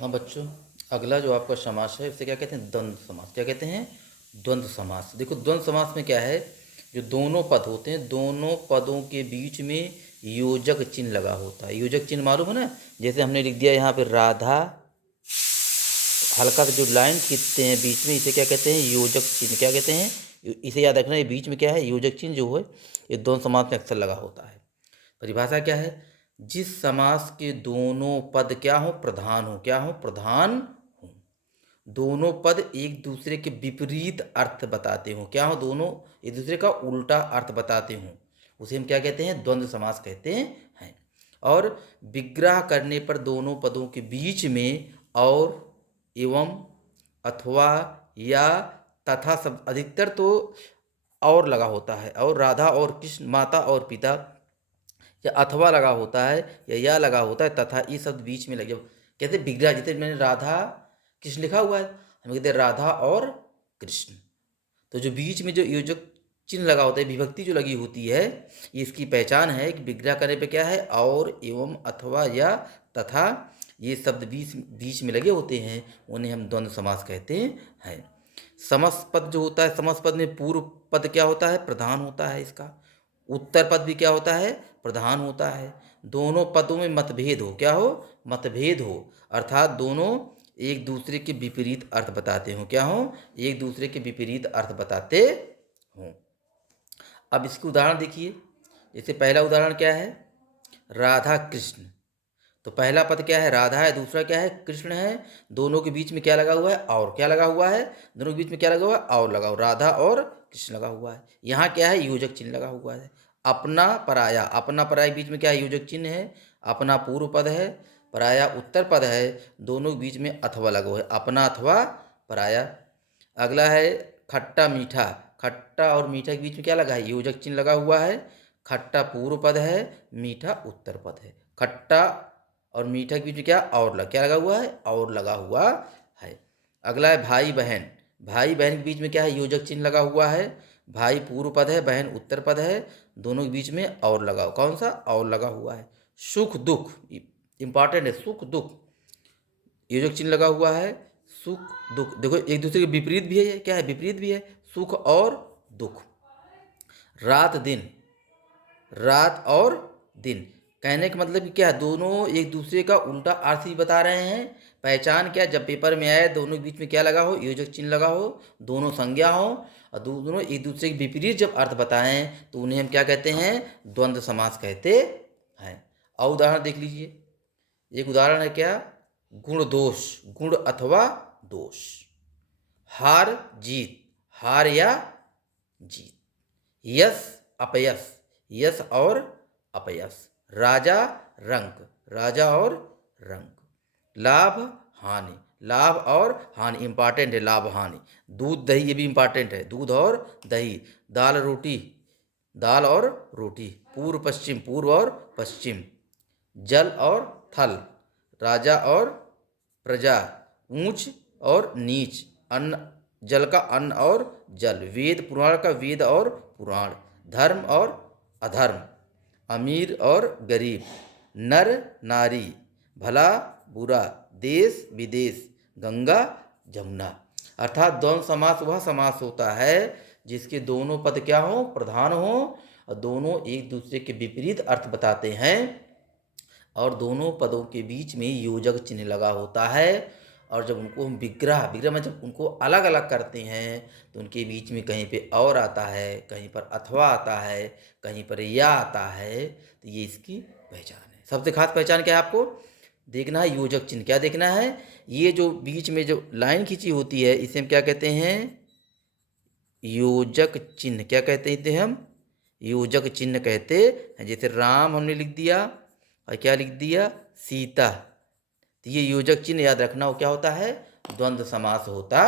हाँ बच्चों, अगला जो आपका समास है उसे क्या कहते हैं? द्वंद्व समास। क्या कहते हैं? द्वंद्व समास। देखो द्वंद्व समास में क्या है, जो दोनों पद होते हैं दोनों पदों के बीच में योजक चिन्ह लगा होता है। योजक चिन्ह मालूम है ना? जैसे हमने लिख दिया यहाँ पे राधा, हल्का सा जो लाइन खींचते हैं बीच में, इसे क्या कहते हैं? योजक चिन्ह। क्या कहते हैं? इसे याद रखना, ये बीच में क्या है? योजक चिन्ह जो है ये द्वंद्व समास में अक्सर लगा होता है। परिभाषा क्या है? जिस समास के दोनों पद क्या हो? प्रधान हो। क्या हो? प्रधान हो। दोनों पद एक दूसरे के विपरीत अर्थ बताते हो। क्या हो? दोनों एक दूसरे का उल्टा अर्थ बताते हो, उसे हम क्या कहते हैं? द्वंद्व समास कहते हैं। और विग्रह करने पर दोनों पदों के बीच में और, एवं, अथवा, या, तथा शब्द, अधिकतर तो और लगा होता है, और राधा और कृष्ण, माता और पिता, या अथवा लगा होता है, या लगा होता है, तथा ये शब्द बीच में लगे। कहते विग्रह, जैसे मैंने राधा कृष्ण लिखा हुआ है, हम कहते हैं राधा और कृष्ण। तो जो बीच में जो योजक चिन्ह लगा होता है, विभक्ति जो लगी होती है, ये इसकी पहचान है कि विग्रह करने पे क्या है? और, एवं, अथवा, या, तथा ये शब्द बीच बीच में लगे होते हैं, उन्हें हम द्वंद्व समास कहते हैं। समस्त पद जो होता है, समस्त पद में पूर्व पद क्या होता है? प्रधान होता है इसका। उत्तर पद भी क्या होता है? प्रधान होता है। दोनों पदों में मतभेद हो। क्या हो? मतभेद हो, अर्थात दोनों एक दूसरे के विपरीत अर्थ बताते हो। क्या हो? एक दूसरे के विपरीत अर्थ बताते हो। अब इसके उदाहरण देखिए। जैसे पहला उदाहरण क्या है? राधा कृष्ण। तो पहला पद क्या है? राधा है, दूसरा क्या है? कृष्ण है। दोनों के बीच में क्या लगा हुआ है? और। क्या लगा हुआ है? दोनों के बीच में क्या लगा हुआ है? और लगा हुआ। राधा और कृष्ण लगा हुआ है। यहाँ क्या है? योजक चिन्ह लगा हुआ है। अपना पराया, अपना पराया के बीच में क्या है? योजक चिन्ह है। अपना पूर्व पद है, पराया उत्तर पद है, दोनों के बीच में अथवा लगा हुआ है। अपना अथवा पराया। अगला है खट्टा मीठा। खट्टा और मीठा के बीच में क्या लगा है? योजक चिन्ह लगा हुआ है। खट्टा पूर्व पद है, मीठा उत्तर पद है। खट्टा और मीठा के बीच में क्या लगा हुआ है? और लगा हुआ है। अगला है भाई बहन। भाई बहन के बीच में क्या है? योजक चिन्ह लगा हुआ है। भाई पूर्व पद है, बहन उत्तर पद है, दोनों के बीच में और लगा हुआ। कौन सा? और लगा हुआ है। सुख दुख, इंपॉर्टेंट है। सुख दुख, योजक चिन्ह लगा हुआ है। सुख दुख, देखो एक दूसरे के विपरीत भी है। ये क्या है? विपरीत भी है। सुख और दुख। रात दिन, रात और दिन, कहने का मतलब कि क्या है? दोनों एक दूसरे का उल्टा अर्थ ही बता रहे हैं। पहचान क्या? जब पेपर में आए दोनों के बीच में क्या लगा हो? योजक चिन्ह लगा हो, दोनों संज्ञा हो, और दोनों एक दूसरे के विपरीत जब अर्थ बताएं तो उन्हें हम क्या कहते हैं? द्वंद्व समास कहते हैं। और उदाहरण देख लीजिए। एक उदाहरण है क्या? गुण दोष, गुण अथवा दोष। हार जीत, हार या जीत। यश अपयश, यश और अपयश। राजा रंक, राजा और रंक। लाभ हानि, लाभ और हानि, इंपॉर्टेंट है लाभ हानि। दूध दही, ये भी इंपॉर्टेंट है, दूध और दही। दाल रोटी, दाल और रोटी। पूर्व पश्चिम, पूर्व और पश्चिम। जल और थल, राजा और प्रजा। ऊंच और नीच, अन्न, जल का अन्न और जल। वेद पुराण का वेद और पुराण। धर्म और अधर्म, अमीर और गरीब, नर नारी, भला बुरा, देश विदेश, गंगा जमुना। अर्थात द्वंद्व समास वह समास होता है जिसके दोनों पद क्या हो? प्रधान हो, और दोनों एक दूसरे के विपरीत अर्थ बताते हैं, और दोनों पदों के बीच में योजक चिन्ह लगा होता है। और जब उनको हम विग्रह विग्रह में जब उनको अलग अलग करते हैं तो उनके बीच में कहीं पे और आता है, कहीं पर अथवा आता है, कहीं पर या आता है। तो ये इसकी पहचान है। सबसे खास पहचान क्या है आपको देखना है? योजक चिन्ह। क्या देखना है? ये जो बीच में जो लाइन खींची होती है इसे हम क्या कहते हैं? योजक चिन्ह। क्या कहते हैं? हम योजक चिन्ह कहते हैं। जैसे राम हमने लिख दिया, और क्या लिख दिया? सीता। तो ये योजक चिन्ह याद रखना, वो क्या होता है? द्वंद्व समास होता